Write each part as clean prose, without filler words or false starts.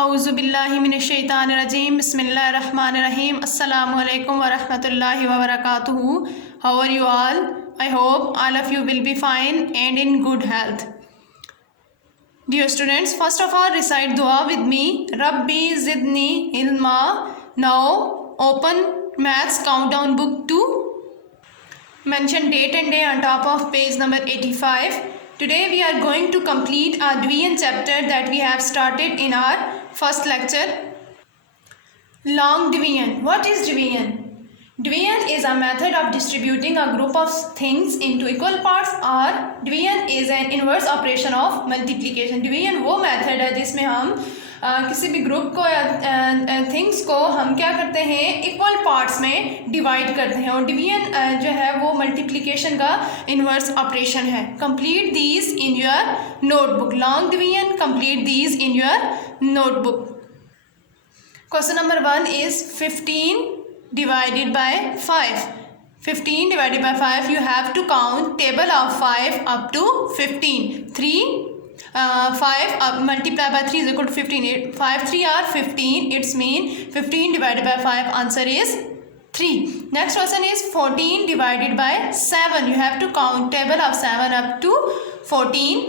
औज़ुबिल्लाहि मिनश्शैतानिर्रजीम बिस्मिल्लाहिर्रहमानिर्रहीम अस्सलामु अलैकुम वरहमतुल्लाहि वबरकातुहू। How are you all? I hope all of you will be fine and in good health. Dear students, first of all recite dua with me. Rabbi zidni ilma. Now open Maths Countdown book to mention date and day on top of page number 85. Today we are going to complete our division chapter that we have started in our first lecture. Long division. What is division? Division is a method of distributing a group of things into equal parts, or division is an inverse operation of multiplication. Division वो method है जिसमें हम किसी भी group को या things को हम क्या करते हैं, इक्वल पार्ट्स में डिवाइड करते हैं, और डिवीजन जो है वो मल्टीप्लिकेशन का इन्वर्स ऑपरेशन है. Complete these in your notebook. Long division, complete these in your notebook. Question number 1 is 15 divided by 5. 15 divided by 5, you have to count table of 5 up to 15. 5 multiply by 3 is equal to 15. 5 3 are 15. It's mean 15 divided by 5, answer is 3. Next question is 14 divided by 7. You have to count table of 7 up to 14.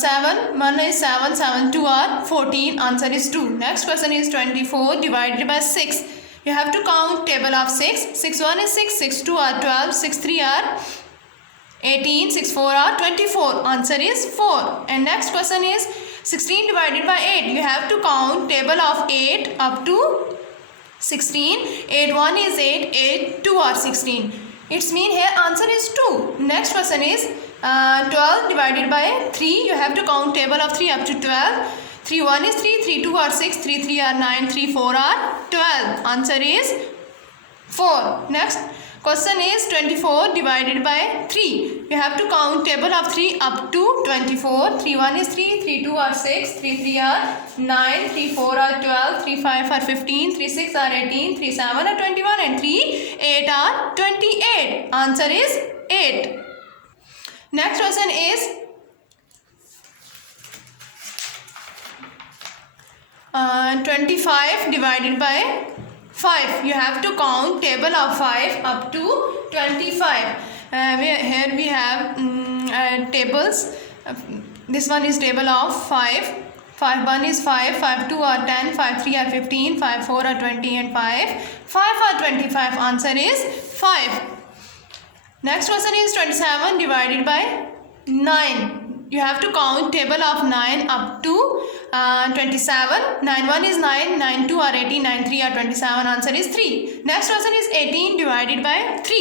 7 1 is 7, 7 2 are 14, answer is 2. Next question is 24 divided by 6. You have to count table of 6. 6 1 is 6, 6 2 are 12, 6 3 are 18, 6 4 are 24, answer is 4. And next question is 16 divided by 8. You have to count table of 8 up to 16. 8 1 is 8, 8 2 are 16. It's mean here answer is 2. Next question is 12 divided by 3. You have to count table of 3 up to 12. 3 1 is 3, 3 2 are 6, 3 3 are 9, 3 4 are 12. Answer is 4. Next question is 24 divided by 3. You have to count table of 3 up to 24. 3 1 is 3, 3 2 are 6, 3 3 are 9, 3 4 are 12, 3 5 are 15, 3 6 are 18, 3 7 are 21, and 3 8 are 28. Answer is 8. Next question is 25 divided by 5. You have to count table of 5 up to 25. Here we have tables. This one is table of 5. 5 1 is 5, 5 2 are 10, 5 3 are 15, 5 4 are 20, and 5 are 25. Answer is 5. Next question is 27 divided by 9. You have to count table of 9 up to 27. 9 1 is 9, 9 2 are 18, 9 3 are 27. Answer is 3. Next question is 18 divided by 3.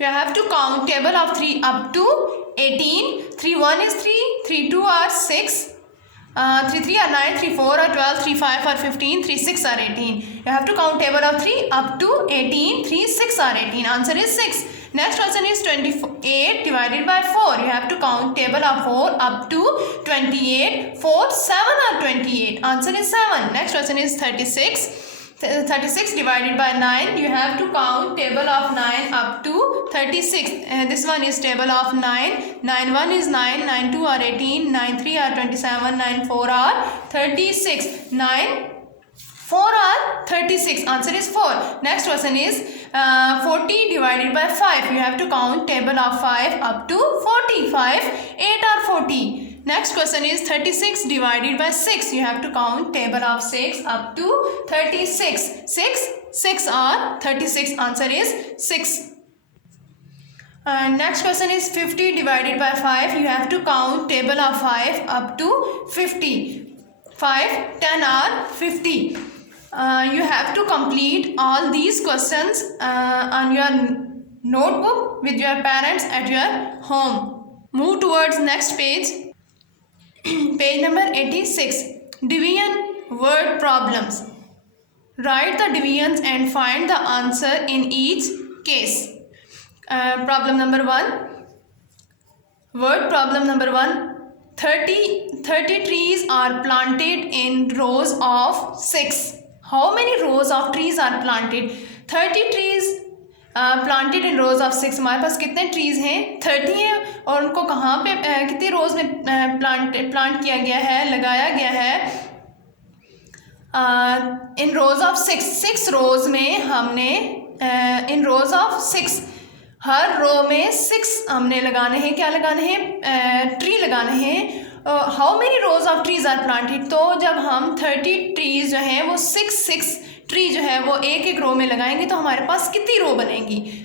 You have to count table of 3 up to 18. 3 1 is 3, 3 2 are 6, 3 3 are 9, 3 4 are 12, 3 5 are 15, 3 6 are 18. You have to count table of 3 up to 18. 3 6 are 18. Answer is 6. Next question is 28 divided by 4. You have to count table of 4 up to 28. 4 7 are 28. Answer is 7. Next question is 36. 36 divided by 9. You have to count table of 9 up to 36. This one is table of 9. 9 1 is 9, 9 2 are 18, 9 3 are 27, 9 4 are 36. 9 4 are 36. Answer is 4. Next question is 40 divided by 5. You have to count table of 5 up to 40. 5 8 are 40. Next question is 36 divided by 6. You have to count table of 6 up to 36. 6 are 36. Answer is 6. Next question is 50 divided by 5. You have to count table of 5 up to 50. 5 10 are 50. You have to complete all these questions on your notebook with your parents at your home. Move towards next page. Page number 86. Division word problems. Write the divisions and find the answer in each case. Problem number 1. Word problem number 1. 30 trees are planted in rows of 6. How many rows of trees are planted? 30 trees planted in rows of 6. हमारे पास कितने trees हैं? 30 हैं, और उनको कहाँ पे कितने rows में प्लांट किया गया है, लगाया गया है? इन रोज ऑफ 6 रोज में हमने इन रोज ऑफ 6 हर रो में 6 हमने लगाने हैं, क्या लगाने हैं, ट्री लगाने हैं. How many rows of trees are planted. तो जब हम 30 ट्रीज जो हैं वो 6 ट्री जो है वो एक रो में लगाएंगे तो हमारे पास कितनी रो बनेगी.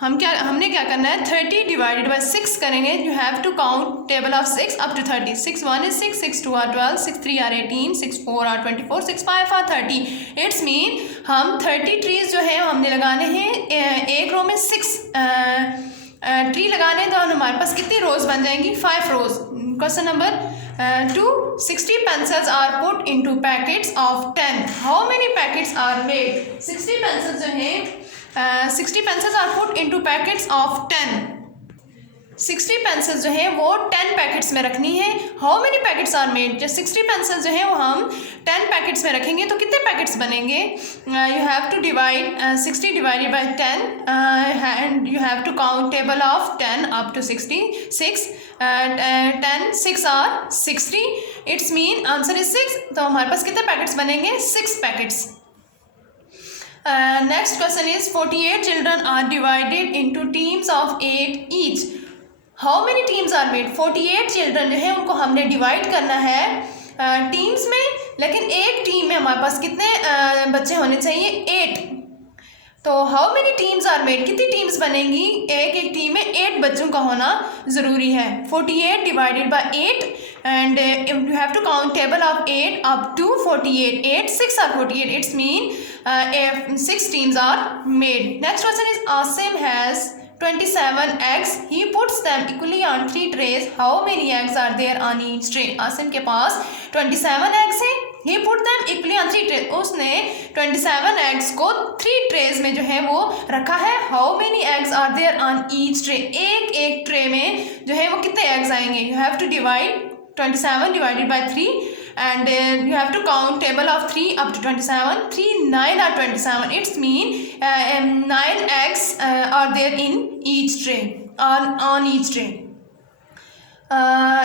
हमने क्या करना है, 30 डिवाइडेड बाय 6 करेंगे. You have to count table of 6 up to 30. 6 1 is 6, 6 2 are 12, 6 3 are 18, 6 4 are 24, 6 5 are 30. It's mean हम 30 ट्रीज जो है हमने लगाने हैं एक रो में 6 ट्री लगाने हैं तो हमारे पास कितनी रोज बन जाएंगी, 5 rows. Question number 2. 60 pencils are put into packets of 10. How many packets are made? 60 pencils जो हैं 60 pencils are put into packets of 10. 60 pencils जो हैं वो 10 पैकेट्स में रखनी है. How many packets are made. जो 60 pencils जो हैं वो हम 10 पैकेट्स में रखेंगे तो कितने पैकेट्स बनेंगे. You have to divide 60 divided by 10 and you have to count table of 10 up to 66. 10 6 are 60. It's mean answer is 6. तो हमारे पास कितने पैकेट्स बनेंगे, 6 packets. Next question is 48 children are divided into teams of 8 each. How many teams are made? 48 children जो है उनको हमने divide करना है टीम्स में, लेकिन एक टीम में हमारे पास कितने बच्चे होने चाहिए, 8. तो how many teams are made, कितनी टीम्स बनेंगी, एक टीम में 8 बच्चों का होना ज़रूरी है. 48 divided by 8 and you have to count table of 8 up to 48. 8 6 are 48. It's mean 6 teams are made. Next question is Asim has 27 eggs. He puts them equally on 3 trays. How many eggs are there on each tray? Asim के पास 27 eggs हैं. He put them equally on 3 trays. उसने 27 eggs को 3 trays में जो है वो रखा है. How many eggs are there on each tray? एक tray में जो है वो कितने eggs आएंगे. You have to divide 27 divided by 3 and you have to count table of 3 up to 27. 3 9 are 27. It's mean 9 eggs are there in each tray, on each tray.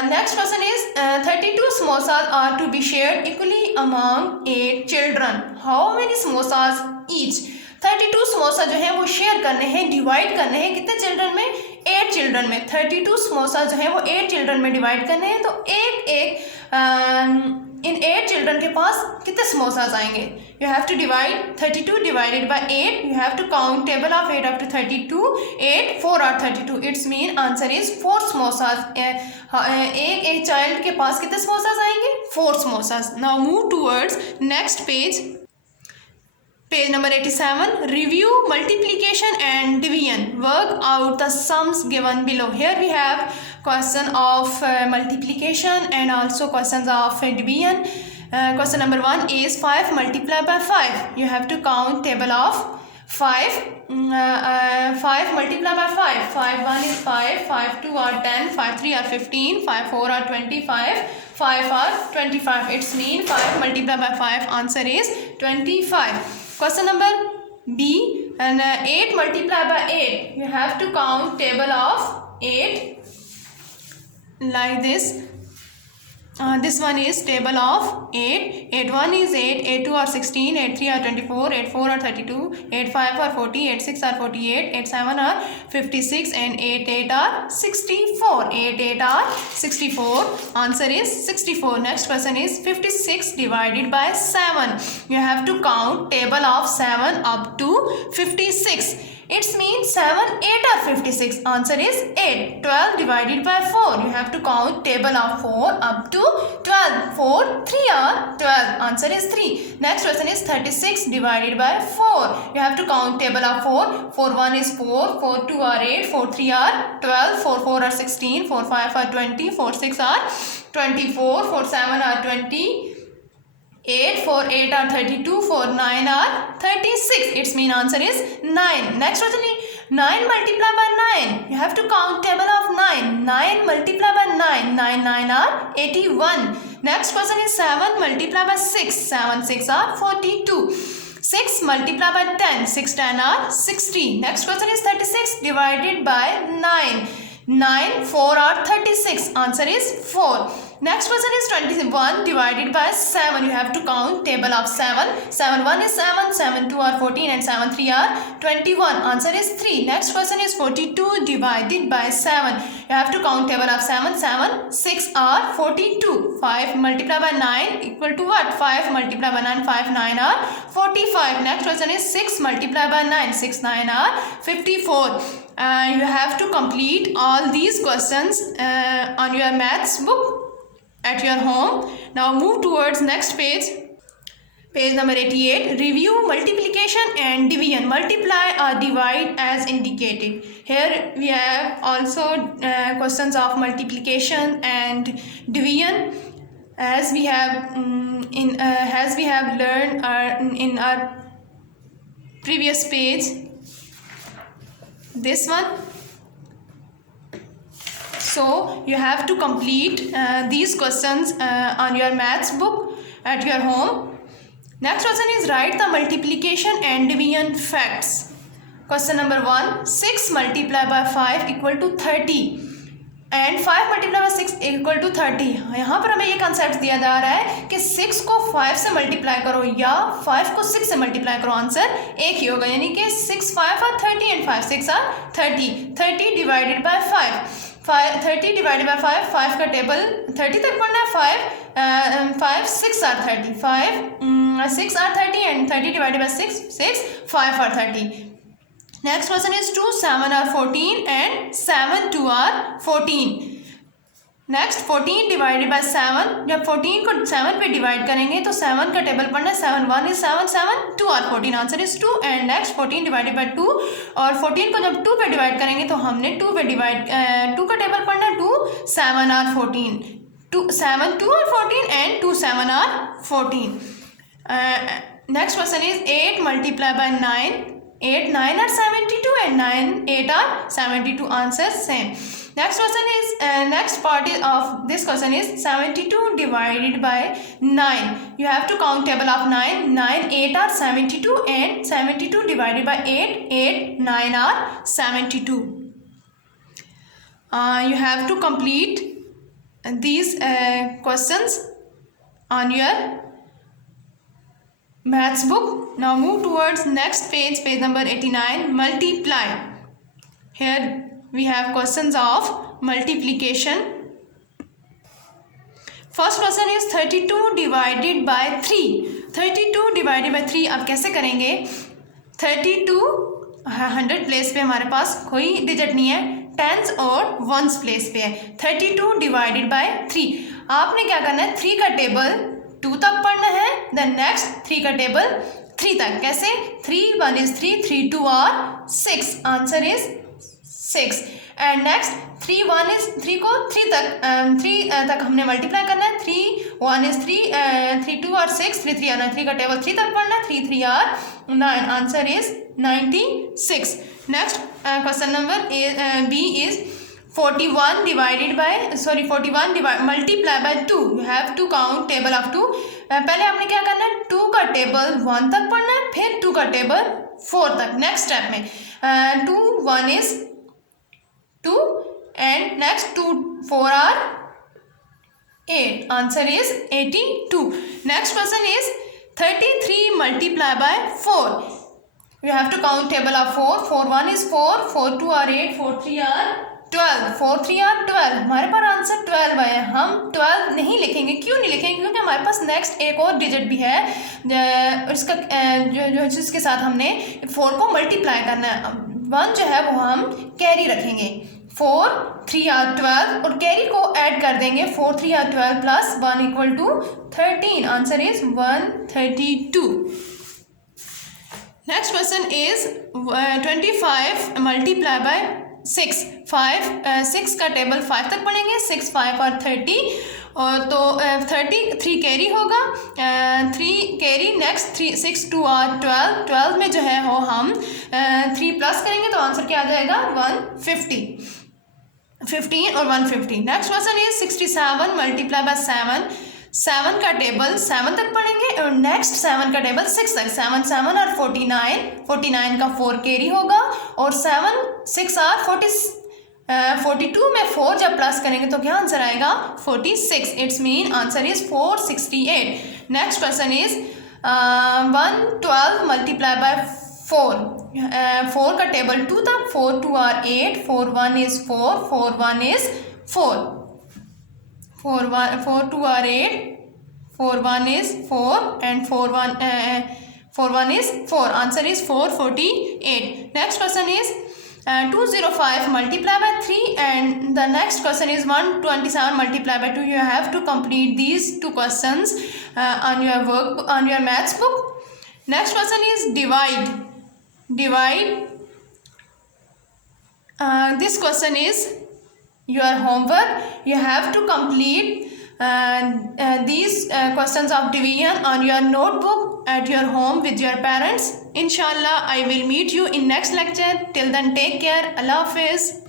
Next question is 32 samosas are to be shared equally among 8 children. How many samosas each? 32 samosa जो है वो share करने हैं, divide करने हैं कितने children में, 8 children में. 32 समोसा जो है वो 8 चिल्ड्रन में डिवाइड करने हैं तो इन 8 चिल्ड्रन के पास कितने समोसाज आएंगे. You have to divide 32 divided by 8. You have to count table of 8 up to 32. 8 4 are 32. It's mean answer is 4 samosas. एक चाइल्ड के पास कितने समोसाज आएंगे, 4 samosas. Now move towards next page. Page number 87. Review multiplication and division. Work out the sums given below. Here we have question of multiplication and also questions of division. Question number 1 is 5 multiplied by 5. You have to count table of 5. 5 multiplied by 5. 5 1 is 5. 5 2 are 10. 5 3 are 15. 5 4 are 25. 5 are 25. It's mean 5 multiplied by 5. Answer is 25. Question number B. And 8 multiplied by 8. You have to count table of 8 like this. This one is table of 8. 8 1 is 8. 8 2 are 16. 8 3 are 24. 8 4 are 32. 8 5 are 40. 8 6 are 48. 8 7 are 56. And 8 8 are 64. 8 8 are 64. Answer is 64. Next question is 56 divided by 7. You have to count table of 7 up to 56. It means 7 8 are 56. Answer is 8. 12 divided by 4. You have to count table of 4 up to 12. 4 3 are 12. Answer is 3. Next question is 36 divided by 4. You have to count table of 4. 4 1 is 4. 4 2 are 8. 4 3 are 12. 4 4 are 16. 4 5 are 20. 4 6 are 24. 4 7 are 20. 8 4 8 are 32. 4 9 are 36. Its mean answer is 9. Next question is 9 multiplied by 9. You have to count table of 9. 9 multiplied by 9. 9 9 are 81. Next question is 7 multiplied by 6. 7 6 are 42. 6 multiplied by 10. 6 10 are 60. Next question is 36 divided by 9. 9 4 are 36. Answer is 4. Next question is 21 divided by 7. You have to count table of 7. 7 1 is 7, 7 2 are 14 and 7 3 are 21. Answer is 3. Next question is 42 divided by 7. You have to count table of 7. 7 6 are 42. 5 multiplied by 9 equal to what? 5 multiplied by 9, 5 9 are 45. Next question is 6 multiplied by 9. 6 9 are 54. You have to complete all these questions on your maths book at your home. Now move towards next page. Page number 88. Review multiplication and division. Multiply or divide as indicated. Here we have also questions of multiplication and division, as we have learned in our previous page. This one. So you have to complete these questions on your maths book at your home. Next question is write the multiplication and division facts. Question number 1. 6 multiplied by 5 equal to 30 and 5 multiplied by 6 equal to 30. यहाँ पर हमें ये concept दिया जा रहा है कि 6 को 5 से मल्टीप्लाई करो या 5 को 6 से मल्टीप्लाई करो, आंसर एक ही होगा, यानी कि 6 5 are 30 and 5 6 are 30. 30 divided by 5. 30 divided by 5. 5 का टेबल 30 तक पढ़ना है. 5 6 are 30. 6 are 30 and 30 divided by 6 5 are 30. Next question is 2 7 are 14 and 7 2 are 14. Next 14 divided by 7. जब 14 को 7 पे डिवाइड करेंगे तो 7 का टेबल पढ़ना है. 7 1 is 7 7 2 are 14. Answer is 2. And next 14 divided by 2 और 14 को जब 2 पे डिवाइड करेंगे तो हमने 2 पे डिवाइड 2 का टेबल पढ़ना है. 2 7 are 14. 7 2 are 14 and 2 7 are 14. Next question is 8 multiplied by 9. 8 9 are 72 and 9 8 are 72. Answer same. Next question is next part of this question is 72 divided by 9. You have to count table of 9. 9 8 are 72 and 72 divided by 8 8 9 are 72. You have to complete these questions on your maths book. Now move towards next page, page number 89. Multiply. Here we have questions of multiplication. First question is 32 divided by 3. 32 divided by 3 अब कैसे करेंगे? 32 100 place पे हमारे पास कोई digit नहीं है, tense और ones place पे है. 32 डिवाइडेड बाय 3. आपने क्या करना है? 3 का टेबल 2 तक पढ़ना है, देन नेक्स्ट 3 का टेबल 3 तक. कैसे? 3 1 is 3 3 2 are 6. Answer is 6. And next 3 1 is 3 को 3 तक हमने मल्टीप्लाई करना है. 3 1 is 3 3 2 are 6 3 3 are 9. 3 का टेबल 3 तक पढ़ना है. 3 3 are 9. Answer is 96. Next question number B is 41 divided by 41 multiply by 2. You have to count table of 2. पहले आपने क्या करना है? 2 का टेबल 1 तक पढ़ना है, फिर 2 का टेबल 4 तक. नेक्स्ट स्टेप में 2 1 is 2 and next 2 4 are 8. Answer is 82. Next question is 33 multiply by 4. You have to count table of 4. 4 1 is 4 4 2 are 8 4 3 are 12. 4 3 are 12. हमारे पास आंसर 12 है. हम 12 नहीं लिखेंगे. क्यों नहीं लिखेंगे? क्योंकि हमारे पास नेक्स्ट एक और डिजिट भी है इसका जो जिसके साथ हमने 4 को मल्टीप्लाई करना है. 1 जो है वो हम कैरी रखेंगे. 4 3 are 12 और कैरी को ऐड कर देंगे. 4 3 are 12 plus 1 equal to 13. Answer is 132. Next question is 25 multiply by 6. 6 का टेबल 5 तक पढ़ेंगे. 6 5 are 30 और तो 33 कैरी होगा. 3 कैरी नेक्स्ट 3 6 2 are 12. 12 में जो है वो हम 3 प्लस करेंगे तो आंसर क्या आ जाएगा? 150. 15 और 150. Next question is 67 multiply by 7. 7 का टेबल 7 तक पढ़ेंगे और नेक्स्ट 7 का टेबल 6 तक. 7 7 और 49. 49 का 4 कैरी होगा और 7 6 are 42 में 4 जब प्लस करेंगे तो क्या आंसर आएगा 46. It's mean answer is 468. Next question is 112 multiply by 4. 4 का टेबल 2 था. 4 2 are 8, 4 1 is 4, 4 1 is 4. 4 2 are 8, 4 1 is 4 and 4 1 is 4. Answer is 448. Next question is 205 multiply by 3 and the next question is 127 multiply by 2. You have to complete these two questions on your maths book. Next question is divide. This question is your homework. You have to complete these questions of division on your notebook at your home with your parents. Inshallah, I will meet you in next lecture. Till then, take care. Allah Hafiz.